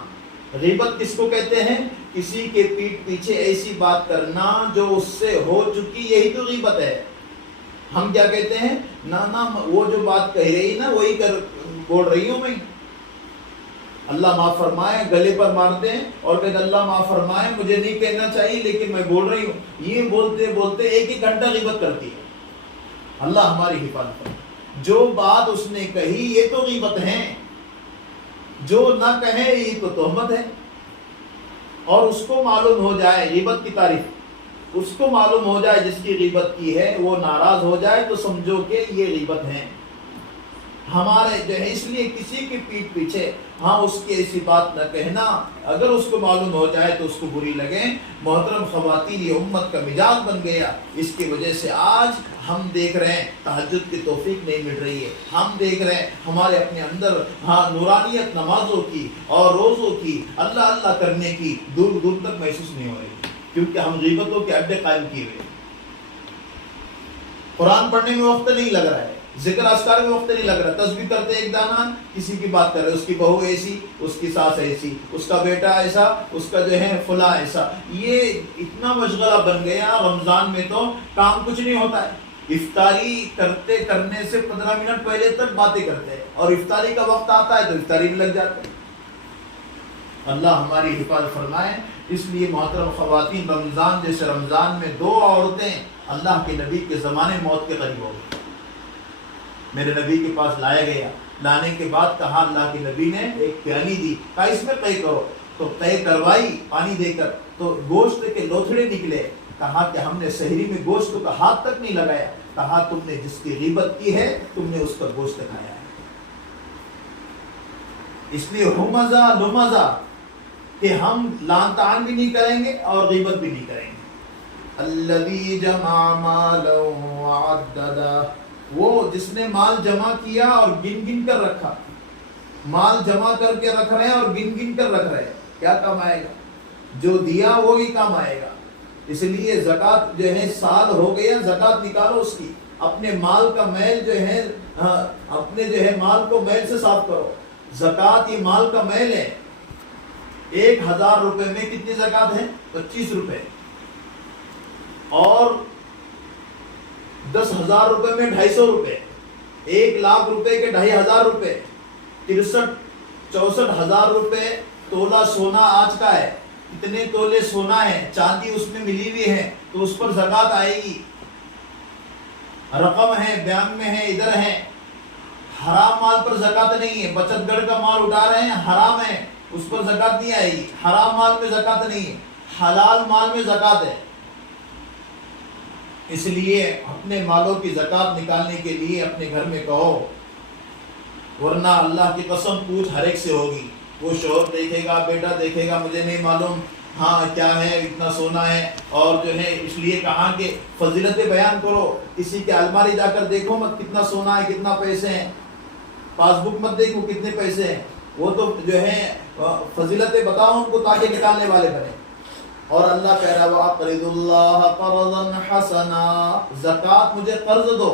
غیبت کس کو کہتے ہیں؟ کسی کے پیٹھ پیچھے ایسی بات کرنا جو اس سے ہو چکی، یہی تو غیبت ہے. ہم کیا کہتے ہیں؟ نا وہ جو بات کہہ رہی نا وہی بول رہی ہوں میں. اللہ معاف فرمائے، گلے پر مارتے ہیں اور کہتے اللہ معاف فرمائے مجھے نہیں کہنا چاہیے لیکن میں بول رہی ہوں. یہ بولتے بولتے ایک گھنٹہ غیبت کرتی ہے. اللہ ہماری حفاظت کرے. جو بات اس نے کہی یہ تو غیبت ہے، جو نہ کہے یہ تو تہمت ہے. اور اس کو معلوم ہو جائے غیبت کی تعریف، اس کو معلوم ہو جائے جس کی غیبت کی ہے، وہ ناراض ہو جائے تو سمجھو کہ یہ غیبت ہے ہمارے جو ہے۔ اس لیے کسی کی پیٹھ پیچھے ہاں اس کی ایسی بات نہ کہنا، اگر اس کو معلوم ہو جائے تو اس کو بری لگے۔ محترم خواتین، یہ امت کا مزاج بن گیا، اس کی وجہ سے آج ہم دیکھ رہے ہیں تہجد کی توفیق نہیں مل رہی ہے، ہم دیکھ رہے ہیں ہمارے اپنے اندر نورانیت نمازوں کی اور روزوں کی، اللہ اللہ کرنے کی دور دور تک محسوس نہیں ہو رہی، کیونکہ ہم غیبتوں کے اڈے قائم کیے ہوئے۔ قرآن پڑھنے میں وقت نہیں لگ رہا ہے، ذکر اذکار میں وقت نہیں لگ رہا، تسبیح کرتے ایک دانہ کسی کی بات کر رہے، اس کی بہو ایسی، اس کی ساس ایسی، اس کا بیٹا ایسا، اس کا جو ہے فلاں ایسا۔ یہ اتنا مشغلہ بن گیا، رمضان میں تو کام کچھ نہیں ہوتا ہے، افطاری کرنے سے 15 منٹ پہلے تک باتیں کرتے ہیں، اور افطاری کا وقت آتا ہے تو افطاری میں لگ جاتے ہیں۔ اللہ ہماری حفاظت فرمائے۔ اس لیے محترم خواتین، رمضان جیسے رمضان میں 2 عورتیں اللہ کے نبی کے زمانے موت کے قریب ہو گئی، میرے نبی کے پاس لایا گیا، لانے کے بعد کہا اللہ کے نبی نے ایک پیالی دی، کہا اس میں قے کرو، تو قے کروائی پانی دے کر، تو گوشت کے لوتھڑے نکلے، کہا کہ ہم نے سحری میں گوشت کا ہاتھ تک نہیں لگایا، کہا تم نے جس کی غیبت کی ہے تم نے اس کا گوشت کھایا ہے۔ اس لیے ہمزہ لمزہ کہ ہم لعن طعن بھی نہیں کریں گے اور غیبت بھی نہیں کریں گے۔ الذی جمع مالا وعددا، وہ جس نے مال جمع کیا اور گن گن کر رکھا، مال جمع کر کے رکھ رہے ہیں اور گن گن کر رکھ رہے ہیں، کیا کام آئے گا؟ جو دیا وہی کام آئے گا۔ اس لیے زکوٰۃ جو ہے، سال ہو گیا زکوٰۃ نکالو اس کی، اپنے مال کا میل جو ہے، اپنے جو ہے مال کو میل سے صاف کرو۔ زکوٰۃ یہ مال کا میل ہے۔ 1000 روپے میں کتنی زکوٰۃ ہے؟ 25 روپے، اور 10,000 روپے میں 250 روپے، 1,00,000 روپے کے 2,500 روپے، 64,000 روپے تولہ سونا آج کا ہے۔ کتنے تولے سونا ہے، چاندی اس میں ملی ہوئی ہے، تو اس پر زکوٰۃ آئے گی۔ رقم ہے، بینک میں ہے، ادھر ہے۔ حرام مال پر زکوٰۃ نہیں ہے، بچت گھر کا مال اٹھا رہے ہیں، حرام ہے، اس پر زکوٰۃ نہیں آئے گی۔ حرام مال میں زکوٰۃ نہیں ہے، حلال مال میں زکوٰۃ ہے۔ اس لیے اپنے مالوں کی زکوٰۃ نکالنے کے لیے اپنے گھر میں کہو، ورنہ اللہ کی قسم پوچھ ہر ایک سے ہوگی۔ وہ شوہر دیکھے گا، بیٹا دیکھے گا، مجھے نہیں معلوم ہاں کیا ہے، اتنا سونا ہے، اور جو ہے اس لیے کہا کہ فضیلتیں بیان کرو۔ کسی کے الماری جا کر دیکھو مت کتنا سونا ہے، کتنا پیسے ہیں، پاس بک مت دیکھو کتنے پیسے ہیں، وہ تو جو ہے فضیلتیں بتاؤ ان کو تاکہ نکالنے والے بنے۔ اور اللہ کہہ رہا ہے وَأَقْرِضُوا اللَّهَ قَرْضًا حَسَنًا، زکوٰۃ مجھے قرض دو۔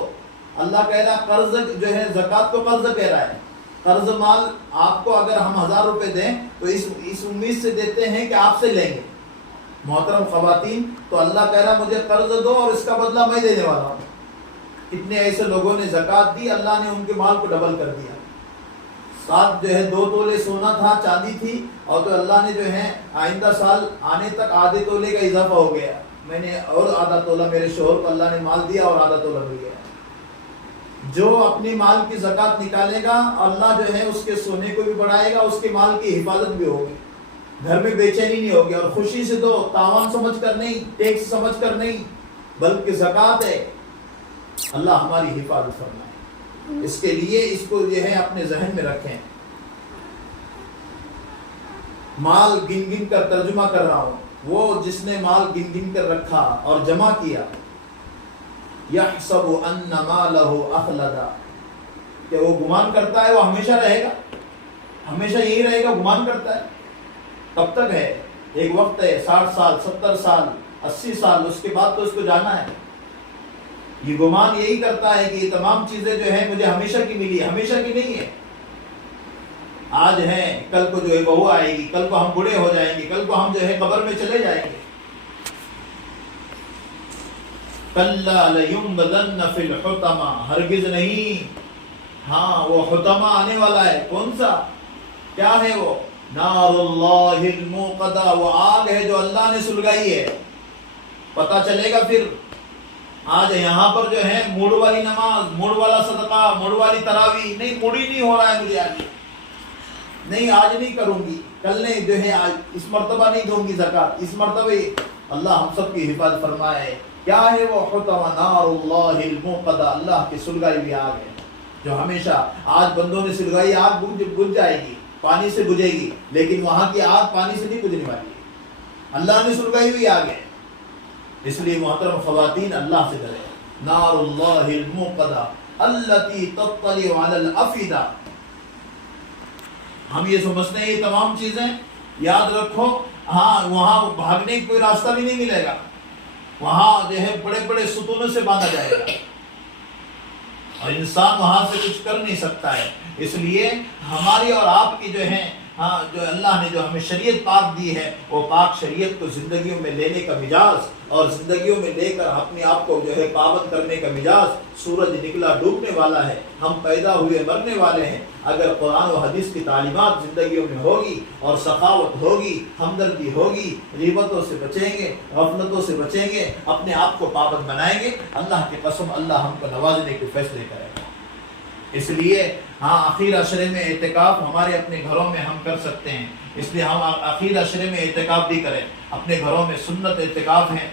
اللہ کہہ رہا ہے قرض جو ہے، زکوٰۃ کو قرض کہہ رہا ہے۔ قرض مال آپ کو اگر ہم 1000 روپے دیں تو اس امید سے دیتے ہیں کہ آپ سے لیں گے۔ محترم خواتین، تو اللہ کہہ رہا ہے مجھے قرض دو اور اس کا بدلہ میں دینے والا ہوں۔ کتنے ایسے لوگوں نے زکوٰۃ دی، اللہ نے ان کے مال کو ڈبل کر دیا۔ ساتھ جو ہے 2 تولے سونا تھا، چاندی تھی، اور تو اللہ نے جو ہے آئندہ سال آنے تک آدھے تولے کا اضافہ ہو گیا، میں نے اور آدھا تولہ میرے شوہر کو اللہ نے مال دیا اور آدھا تولہ مل گیا۔ جو اپنی مال کی زکوٰۃ نکالے گا، اللہ جو ہے اس کے سونے کو بھی بڑھائے گا، اس کے مال کی حفاظت بھی ہوگی، گھر میں بے چینی نہیں ہوگی، اور خوشی سے دو، تاوان سمجھ کر نہیں، ٹیکس سمجھ کر نہیں، بلکہ زکوٰۃ ہے۔ اللہ ہماری حفاظت فرمائے۔ اس کے لیے اس کو جو ہے اپنے ذہن میں رکھیں۔ مال گن گن کر ترجمہ کر رہا ہوں، وہ جس نے مال گن گن کر رکھا اور جمع کیا، يَحْسَبُ أَنَّ مَالَهُ أَخْلَدَ، کہ وہ گمان کرتا ہے وہ ہمیشہ رہے گا، ہمیشہ یہی رہے گا، گمان کرتا ہے۔ کب تک ہے؟ ایک وقت ہے، 60 سال، 70 سال، 80 سال، اس کے بعد تو اس کو جانا ہے۔ یہ گمان یہی کرتا ہے کہ یہ تمام چیزیں جو ہیں مجھے ہمیشہ کی ملی، ہمیشہ کی نہیں ہے۔ آج ہیں، کل کو جو ہے بہو آئے گی، کل کو ہم بوڑھے ہو جائیں گے، کل کو ہم جو ہے قبر میں چلے جائیں گے۔ کَلَّا لَيُنبَذَنَّ فِي الْحُطَمَةِ، ہرگز نہیں، ہاں وہ حطمہ آنے والا ہے۔ کون سا؟ کیا ہے وہ؟ نار اللہ الموقدہ، وہ آگ ہے جو اللہ نے سلگائی ہے۔ پتہ چلے گا پھر۔ آج یہاں پر جو ہے موڑ والی نماز، موڑ والا صدقہ، موڑ والی تراویح، نہیں موڑ ہی نہیں ہو رہا ہے مجھے، آج نہیں، آج نہیں کروں گی۔ کل نہیں جو ہے اس مرتبہ نہیں دوں گی زکات، اس مرتبہ اللہ ہم سب کی حفاظت فرمائے۔ کیا ہے وہ حطب نار اللہ الموقدہ، اللہ کی سلگائی ہوئی آگ ہے جو ہمیشہ، آج بندوں نے سلگائی آگ بجھ جائے گی، پانی سے بجھے گی، لیکن وہاں کی آگ پانی سے نہیں بجھنے والی ہے، اللہ نے سلگائی ہوئی آگ ہے۔ اس لیے محترم خواتین اللہ سے ڈرے۔ نار اللہ الموقدہ التی تطلع علی الافئدہ، ہم یہ سمجھتے ہیں یہ تمام چیزیں یاد رکھو، ہاں وہاں بھاگنے کا کوئی راستہ بھی نہیں ملے گا، وہاں جو ہے بڑے بڑے ستونوں سے باندھا جائے گا اور انسان وہاں سے کچھ کر نہیں سکتا ہے۔ اس لیے ہماری اور آپ کی جو ہے جو اللہ نے جو ہمیں شریعت پاک دی ہے، وہ پاک شریعت کو زندگیوں میں لینے کا مجاز اور زندگیوں میں لے کر اپنے آپ کو جو ہے پابند کرنے کا مجاز۔ سورج نکلا ڈوبنے والا ہے، ہم پیدا ہوئے مرنے والے ہیں۔ اگر قرآن و حدیث کی تعلیمات زندگیوں میں ہوگی اور سخاوت ہوگی، ہمدردی ہوگی، غیبتوں سے بچیں گے، غفلتوں سے بچیں گے، اپنے آپ کو پابند بنائیں گے، اللہ کی قسم اللہ ہم کو نوازنے کے فیصلے کرے گا۔ اس لیے اخیر عشرے میں اعتکاف ہمارے اپنے گھروں میں ہم کر سکتے ہیں، اس لیے ہم اخیر عشرے میں اعتکاف بھی کریں اپنے گھروں میں۔ سنت اعتکاف ہیں،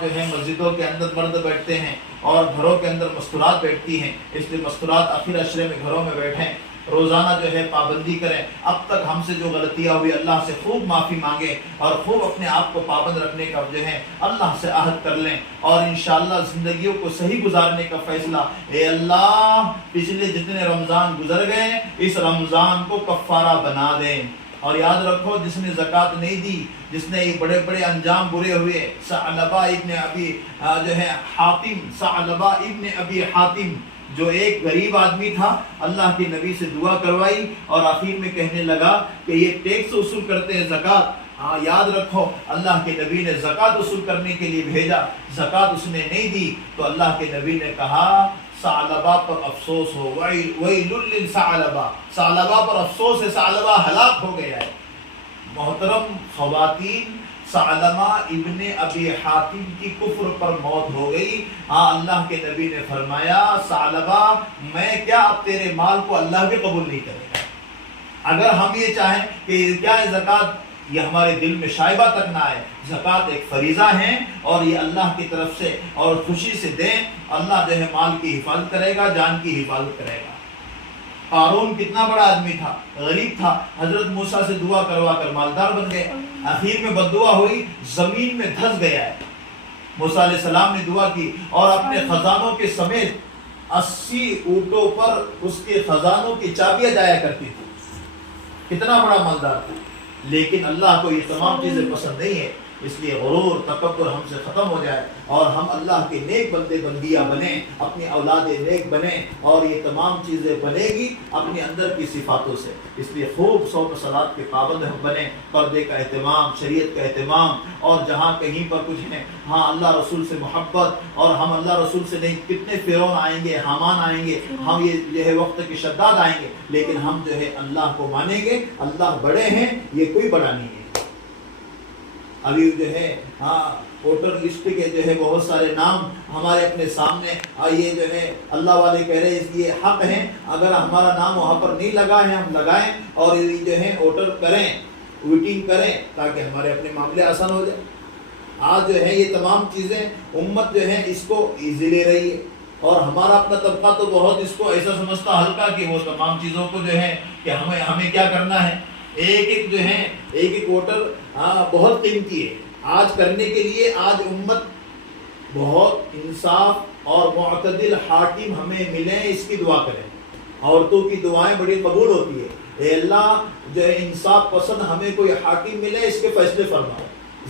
جو ہے مسجدوں کے اندر مرد بیٹھتے ہیں اور گھروں کے اندر مستورات بیٹھتی ہیں، اس لیے مستورات اخیر عشرے میں گھروں میں بیٹھیں، روزانہ جو ہے پابندی کریں۔ اب تک ہم سے جو غلطیاں ہوئی اللہ سے خوب معافی مانگیں اور خوب اپنے آپ کو پابند رکھنے کا جو ہے اللہ سے عہد کر لیں، اور انشاءاللہ زندگیوں کو صحیح گزارنے کا فیصلہ، اے اللہ پچھلے جتنے رمضان گزر گئے اس رمضان کو کفارہ بنا دیں۔ اور یاد رکھو جس نے زکوٰۃ نہیں دی، جس نے یہ بڑے بڑے انجام برے ہوئے، ثعلبہ ابن ابی جو ہے حاتم، ثعلبہ ابن ابی حاتم جو ایک غریب آدمی تھا، اللہ کے نبی سے دعا کروائی اور آخر میں کہنے لگا کہ یہ ٹیکس وصول کرتے ہیں زکوٰۃ۔ یاد رکھو اللہ کے نبی نے زکوٰۃ وصول کرنے کے لیے بھیجا، زکوٰۃ اس نے نہیں دی تو اللہ کے نبی نے کہا ثعلبہ پر افسوس ہو، ویل للثعلبہ، ثعلبہ پر افسوس ہے، ثعلبہ ہلاک ہو گیا ہے۔ محترم خواتین، ثعلبہ ابن ابی حاتم کی کفر پر موت ہو گئی۔ اللہ کے نبی نے فرمایا ثعلبہ میں کیا اب تیرے مال کو اللہ بھی قبول نہیں کرے گا۔ اگر ہم یہ چاہیں کہ کیا زکوٰۃ یہ ہمارے دل میں شائبہ تک نہ آئے، زکوٰۃ ایک فریضہ ہے اور یہ اللہ کی طرف سے اور خوشی سے دیں، اللہ جو ہے مال کی حفاظت کرے گا، جان کی حفاظت کرے گا۔ قارون کتنا بڑا آدمی تھا، غریب تھا، حضرت موسیٰ سے دعا کروا کر مالدار بن گئے، آخر میں بددعا ہوئی، زمین میں دھس گیا ہے۔ موسیٰ علیہ السلام نے دعا کی اور اپنے خزانوں کے سمیت 80 اونٹوں پر اس کے خزانوں کی چابیاں جایا کرتی تھی، کتنا بڑا مالدار تھا۔ لیکن اللہ کو یہ تمام چیزیں پسند نہیں ہے، اس لیے غرور تکبر ہم سے ختم ہو جائے اور ہم اللہ کے نیک بندے بندیاں بنیں، اپنی اولاد نیک بنیں، اور یہ تمام چیزیں بنے گی اپنے اندر کی صفاتوں سے۔ اس لیے خوب صوم و صلات کے پابند ہم بنیں، پردے کا اہتمام، شریعت کا اہتمام، اور جہاں کہیں پر کچھ ہے اللہ رسول سے محبت، اور ہم اللہ رسول سے نہیں، کتنے فرعون آئیں گے، حامان آئیں گے، ہم یہ جو ہے وقت کے شداد آئیں گے، لیکن ہم جو ہے اللہ کو مانیں گے، اللہ بڑے ہیں، یہ کوئی بڑا نہیں ہے۔ ابھی جو ہے ووٹر لسٹ کے جو ہے بہت سارے نام ہمارے اپنے سامنے، یہ جو ہے اللہ والے کہہ رہے ہیں یہ حق ہیں، اگر ہمارا نام وہاں پر نہیں لگا ہے ہم لگائیں اور یہ جو ہے ووٹر کریں، ووٹنگ کریں، تاکہ ہمارے اپنے معاملے آسان ہو جائے۔ آج جو ہے یہ تمام چیزیں امت جو ہے اس کو ایزی لے رہی ہے، اور ہمارا اپنا طبقہ تو بہت اس کو ایسا سمجھتا ہلکا کہ وہ تمام چیزوں کو جو ہے کہ ہمیں کیا کرنا ہے، ایک جو ہے ایک ووٹر بہت قیمتی ہے۔ آج کرنے کے لیے آج امت بہت انصاف اور معتدل حاکم ہمیں ملیں، اس کی دعا کریں۔ عورتوں کی دعائیں بڑی قبول ہوتی ہے، اے اللہ جو ہے انصاف پسند ہمیں کوئی حاکم ملے، اس کے فیصلے فرما،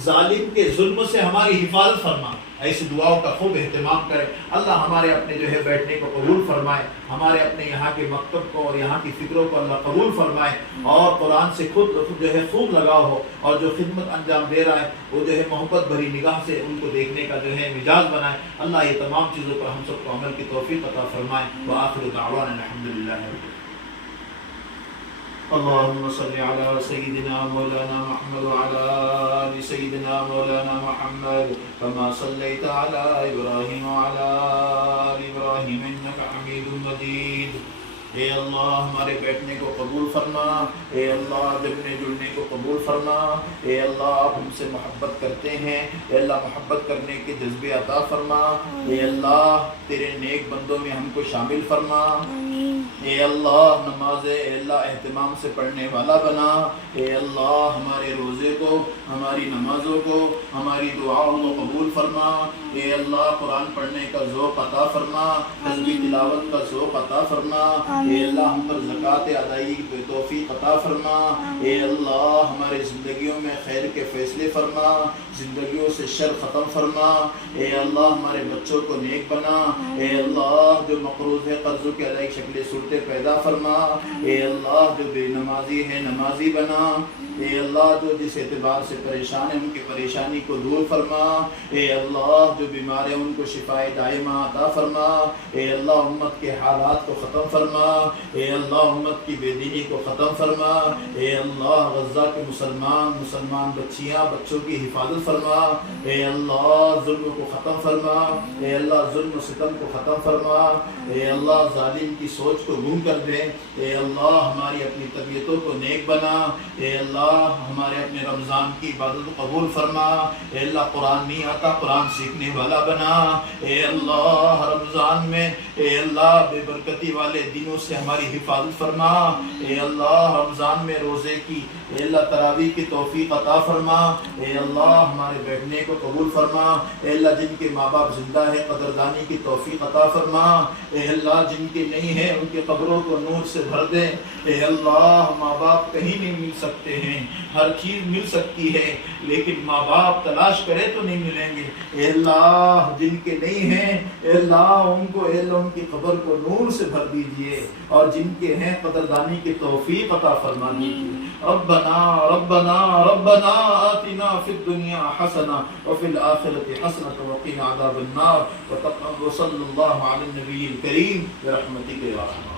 ظالم کے ظلم سے ہماری حفاظت فرما۔ ایسی دعاؤں کا خوب اہتمام کرے۔ اللہ ہمارے اپنے جو ہے بیٹھنے کو قبول فرمائے، ہمارے اپنے یہاں کے مکتب کو اور یہاں کی فکروں کو اللہ قبول فرمائے، اور قرآن سے خود جو ہے خوب لگاؤ ہو، اور جو خدمت انجام دے رہا ہے وہ جو ہے محبت بھری نگاہ سے ان کو دیکھنے کا جو ہے مزاج بنائے۔ اللہ یہ تمام چیزوں پر ہم سب کو عمل کی توفیق عطا فرمائے۔ وآخر دعوانا الحمدللہ۔ اللهم صل على سيدنا مولانا محمد وعلى آل سيدنا مولانا محمد كما صليت على إبراهيم وعلى آل إبراهيم إنك حميد مجيد۔ اے اللہ ہمارے بیٹھنے کو قبول فرما، اے اللہ جگنے جڑنے کو قبول فرما، اے اللہ آپ ہم سے محبت کرتے ہیں، اے اللہ محبت کرنے کے جذبے عطا فرما، اے اللہ تیرے نیک بندوں میں ہم کو شامل فرما، اے اللہ نمازیں اے اللہ اہتمام سے پڑھنے والا بنا، اے اللہ ہمارے روزے کو، ہماری نمازوں کو، ہماری دعاؤں کو قبول فرما، اے اللہ قرآن پڑھنے کا ذوق عطا فرما، تسبیح تلاوت کا ذوق عطا فرما، اے اللہ ہم پر زکوٰۃ ادائیگی کی توفیق عطا فرما، اے اللہ ہمارے زندگیوں میں خیر کے فیصلے فرما، زندگیوں سے شر ختم فرما، اے اللہ ہمارے بچوں کو نیک بنا، اے اللہ جو مقروض ہے قرضوں کے ادائیگی شکل صورتیں پیدا فرما، اے اللہ جو بے نمازی ہے نمازی بنا، اے اللہ جو جس اعتبار سے پریشان ہے ان کی پریشانی کو دور فرما، اے اللہ جو بیمار ہیں ان کو شفاء دائمہ عطا فرما، اے اللہ امت کے حالات کو ختم فرما، اے اللہ امت کی بے دینی کو ختم فرما، اے اللہ غزہ کے مسلمان بچیاں بچوں کی حفاظت فرما، اے اللہ ظلم کو ختم فرما، اے اللہ ظلم و ستم کو ختم فرما، اے اللہ ظالم کی سوچ کو گم کر دے، اے اللہ ہماری اپنی طبیعتوں کو نیک بنا، اے اللہ ہمارے اپنے رمضان کی عبادت قبول فرما، اے اللہ قرآن نہیں آتا قرآن سیکھنے والا بنا، اے اللہ رمضان میں اے اللہ بے برکتی والے دنوں سے ہماری حفاظت فرما، اے اللہ رمضان میں روزے کی اے اللہ تراویح کی توفیق عطا فرما، اے اللہ ہمارے بیٹھنے کو قبول فرما، اے اللہ جن کے ماں باپ زندہ ہے قدردانی کی توفیق عطا فرما، اے اللہ جن کے نہیں ہے ان کے قبروں کو نور سے بھر دے، اے اللہ ماں باپ کہیں نہیں مل سکتے ہیں، ہر چیز مل سکتی ہے لیکن ماں باپ تلاش کرے تو نہیں ملیں گے، اے اللہ جن کے نہیں ہیں اے اللہ ان کو اے اللہ ان کی قبر کو نور سے بھر دیجئے، اور جن کے ہیں قدردانی کی توفیق عطا فرما دیجئے۔ ربنا ربنا ربنا آتنا فی الدنیا حسنہ وفی الآخرۃ حسنہ وقنا عذاب النار، وصلی اللہ علی النبی الکریم برحمتک یا ارحم۔